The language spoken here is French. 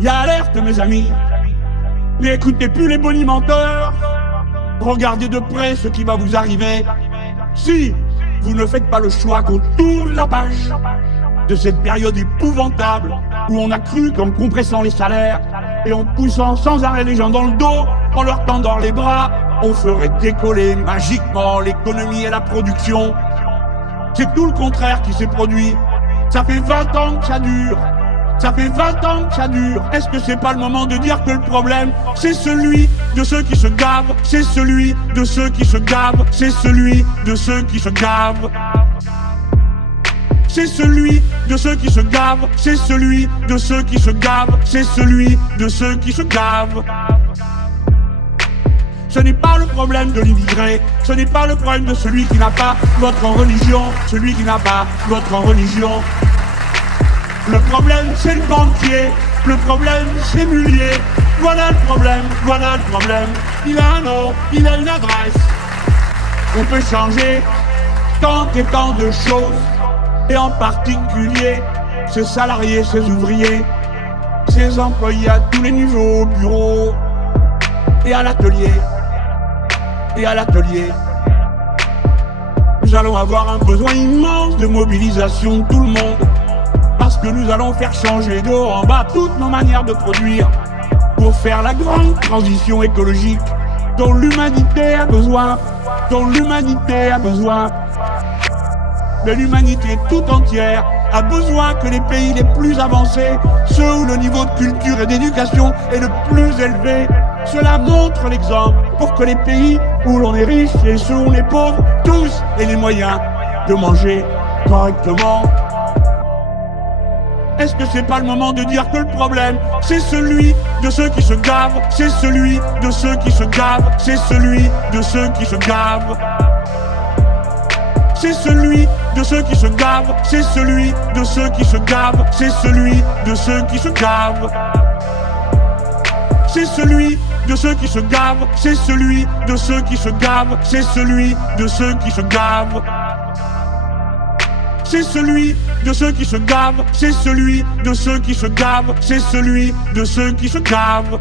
Y a alerte, mes amis. N'écoutez plus les bonimenteurs. Regardez de près ce qui va vous arriver si vous ne faites pas le choix qu'on tourne la page de cette période épouvantable où on a cru qu'en compressant les salaires et en poussant sans arrêt les gens dans le dos, en leur tendant les bras, on ferait décoller magiquement l'économie et la production. C'est tout le contraire qui s'est produit. Ça fait 20 ans que ça dure. Ça fait 20 ans que ça dure. Est-ce que c'est pas le moment de dire que le problème, c'est celui de ceux qui se gavent, c'est celui de ceux qui se gavent, c'est celui de ceux qui se gavent. C'est celui de ceux qui se gavent, c'est celui de ceux qui se gavent, c'est celui de ceux qui se gavent. Ce n'est pas le problème de l'immigré, ce n'est pas le problème de celui qui n'a pas votre religion, celui qui n'a pas votre religion. Le problème, c'est le banquier, le problème, c'est Mullier. Voilà le problème, voilà le problème. Il a un nom, il a une adresse. On peut changer tant et tant de choses, et en particulier ses salariés, ses ouvriers, ses employés à tous les niveaux, au bureau et à l'atelier. Et à l'atelier. Nous allons avoir un besoin immense de mobilisation de tout le monde, parce que nous allons faire changer de haut en bas toutes nos manières de produire pour faire la grande transition écologique dont l'humanité a besoin, dont l'humanité a besoin. Mais l'humanité tout entière a besoin que les pays les plus avancés, ceux où le niveau de culture et d'éducation est le plus élevé, cela montre l'exemple pour que les pays où l'on est riche et ceux où on est pauvre, tous aient les moyens de manger correctement. Est-ce que c'est pas le moment de dire que le problème, c'est celui de ceux qui se gavent, c'est celui de ceux qui se gavent, c'est celui de ceux qui se gavent. C'est celui de ceux qui se gavent, c'est celui de ceux qui se gavent, c'est celui de ceux qui se gavent. C'est celui de ceux qui se gavent, c'est celui de ceux qui se gavent, c'est celui de ceux qui se gavent. C'est celui de ceux qui se gavent, c'est celui de ceux qui se gavent, c'est celui de ceux qui se gavent.